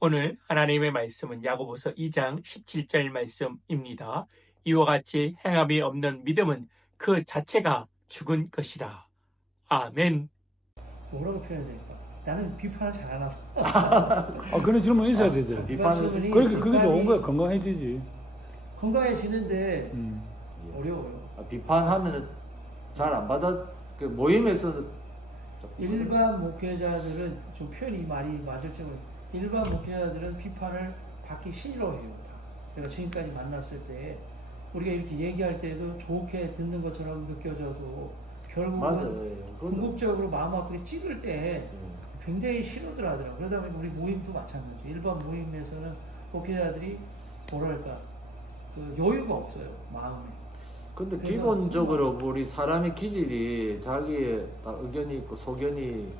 오늘 하나님의 말씀은 야고보서 2장 17절 말씀입니다. 이와 같이 행함이 없는 믿음은 그 자체가 죽은 것이라. 아멘. 뭐라고 표현해야 될까? 나는 비판을 잘 안 하고. 그런 질문 있어야 되죠. 비판은 그렇게 그게 좋은 거야. 건강해지지. 건강해지는데 음. 어려워요. 비판하면은 잘 안 받아. 그 모임에서 일반 목회자들은 좀 표현이 말이 맞을지 모르겠어요. 일반 목회자들은 비판을 받기 싫어해요. 다. 제가 지금까지 만났을 때 우리가 이렇게 얘기할 때도 좋게 듣는 것처럼 느껴져도 결국은 맞아요. 궁극적으로 마음 아프게 찌를 때 굉장히 싫어들 하더라고요. 그러다 보니 우리 모임도 마찬가지. 일반 모임에서는 목회자들이 뭐랄까 그 여유가 없어요. 마음에. 근데 그래서 기본적으로 우리 사람의 기질이 자기의 다 의견이 있고 소견이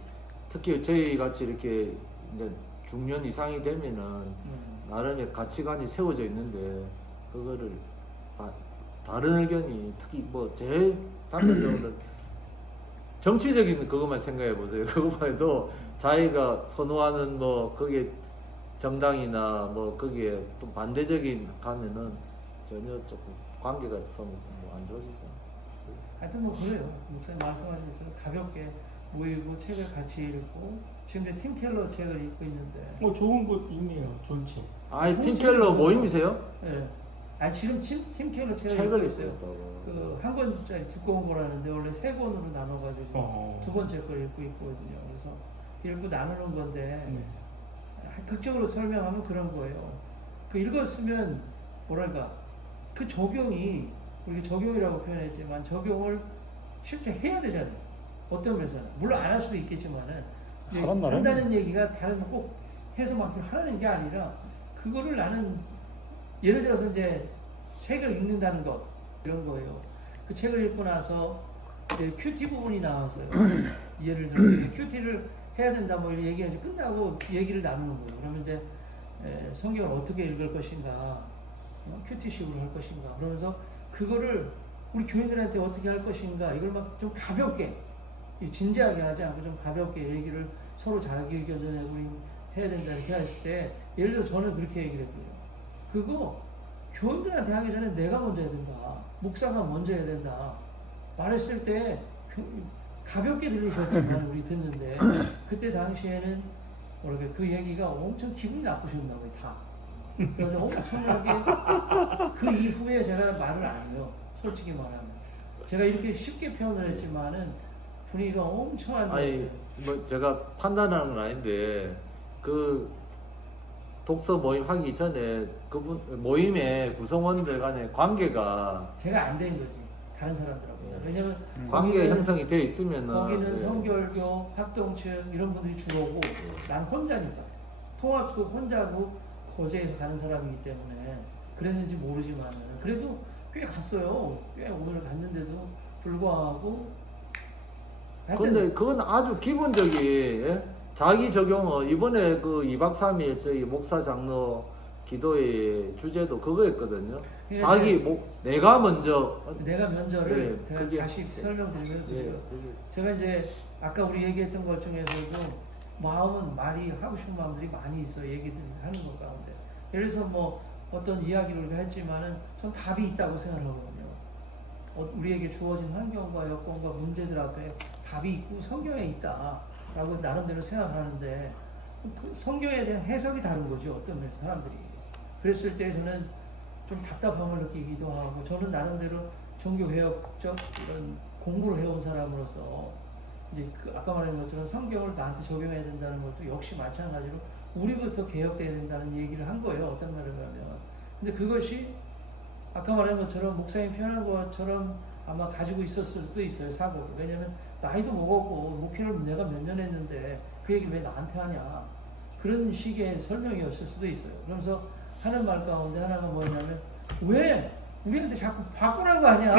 특히 저희 같이 이렇게 이제 중년 이상이 되면은 나름의 가치관이 세워져 있는데 그거를 다른 의견이 특히 뭐 제일 단편적으로 정치적인 그것만 생각해 보세요. 그것만 해도 자기가 선호하는 뭐 거기에 정당이나 뭐 거기에 또 반대적인 가면은 전혀 조금 관계가 좀 안 좋아지죠. 하여튼 뭐 그래요. 목사님 말씀하신 것처럼 가볍게 모이고 책을 같이 읽고 지금 이제 팀 켈러 책을 읽고 있는데 좋은 곳 있네요. 좋지. 팀켈러 모임이세요? 예. 지금 팀 켈러 책을 책을 읽고 있어요. 읽었다고. 그 한 권짜리 두꺼운 거라는데 원래 세 권으로 나눠가지고 두 번째 걸 읽고 있거든요. 그래서 읽고 나누는 건데 극적으로 설명하면 그런 거예요. 그 읽었으면 뭐랄까 그 적용이 우리 적용이라고 표현했지만 적용을 실제 해야 되잖아요. 어떤 면에서는 물론 안 할 수도 있겠지만은 이제 한다는 얘기가 다른 꼭 해서 막 하라는 게 아니라 그거를 나는 예를 들어서 이제 책을 읽는다는 것 이런 거예요. 그 책을 읽고 나서 이제 큐티 부분이 나왔어요. 예를 들어 큐티를 해야 된다 뭐 이런 얘기가 끝나고 얘기를 나누는 거예요. 그러면 이제 성경을 어떻게 읽을 것인가, 큐티식으로 할 것인가. 그러면서 그거를 우리 교인들한테 어떻게 할 것인가 이걸 막 좀 가볍게 진지하게 하지 않고 좀 가볍게 얘기를 서로 자기 의견을 내고 해야 된다 이렇게 했을 때 예를 들어 저는 그렇게 얘기를 했거든요. 그거 교인들한테 하기 전에 내가 먼저 해야 된다. 목사가 먼저 해야 된다. 말했을 때 가볍게 들리셨지만 우리 듣는데 그때 당시에는 뭐랄까 그 얘기가 엄청 기분이 나쁘셨나 봐요. 다. 그래서 엄청나게 그 이후에 제가 말을 안 해요. 솔직히 말하면. 제가 이렇게 쉽게 표현을 했지만은 분위기가 엄청 안 좋았어요. 뭐 제가 판단하는 건 아닌데 그 독서 모임 하기 전에 그분 모임의 구성원들 간의 관계가 제가 안 된 거지. 다른 사람들하고. 왜냐면 관계 형성이 되어 있으면은 거기는 성결교, 합동층 이런 분들이 주로고 난 혼자니까. 통합도 혼자고 거제에서 가는 사람이기 때문에 그랬는지 모르지만 그래도 꽤 갔어요. 꽤 오늘 갔는데도 불구하고 근데 그건 아주 기본적인 예? 자기 적용은 이번에 그 2박 3일 저희 목사 장로 기도의 주제도 그거였거든요. 자기 내가 먼저 내가 면접을 네, 제가 다시 설명드리면 돼요. 제가 이제 아까 우리 얘기했던 것 중에서도 마음은 말이 하고 싶은 마음들이 많이 있어 얘기들이 하는 것 가운데 예를 들어서 뭐 어떤 이야기를 우리가 했지만은 전 답이 있다고 생각하거든요. 우리에게 주어진 환경과 여건과 문제들 앞에 답이 있고 성경에 있다라고 나름대로 생각하는데 그 성경에 대한 해석이 다른 거죠. 어떤 사람들이. 그랬을 때 저는 좀 답답함을 느끼기도 하고 저는 나름대로 종교개혁적 이런 공부를 해온 사람으로서 이제 그 아까 말한 것처럼 성경을 나한테 적용해야 된다는 것도 역시 마찬가지로 우리부터 개혁돼야 된다는 얘기를 한 거예요. 어떤 말을 하면. 근데 그것이 아까 말한 것처럼 목사님 표현한 것처럼 아마 가지고 있었을 수도 있어요. 사고를. 왜냐면 나이도 먹었고 목회를 내가 몇 년 했는데 그 얘기 왜 나한테 하냐. 그런 식의 설명이었을 수도 있어요. 그러면서 하는 말 가운데 하나가 뭐냐면 왜 우리한테 자꾸 바꾸라고 하냐.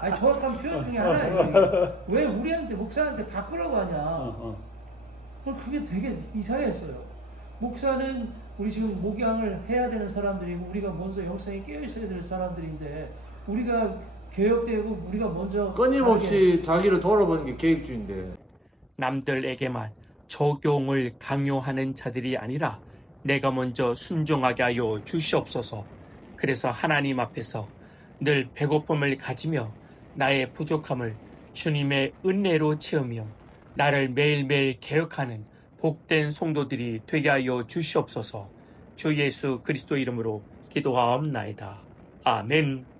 아니 정확한 표현 중에 하나예요. 왜 우리한테 목사한테 바꾸라고 하냐. 그게 되게 이상했어요. 목사는 우리 지금 목양을 해야 되는 사람들이고 우리가 먼저 영성에 깨어 있어야 될 사람들인데 우리가 개혁되고 우리가 먼저 끊임없이 자기를 돌아보는 게 계획주의인데 남들에게만 적용을 강요하는 자들이 아니라 내가 먼저 순종하게 하여 주시옵소서. 그래서 하나님 앞에서 늘 배고픔을 가지며 나의 부족함을 주님의 은혜로 채우며 나를 매일매일 개혁하는 복된 성도들이 되게 하여 주시옵소서. 주 예수 그리스도 이름으로 기도하옵나이다. 아멘.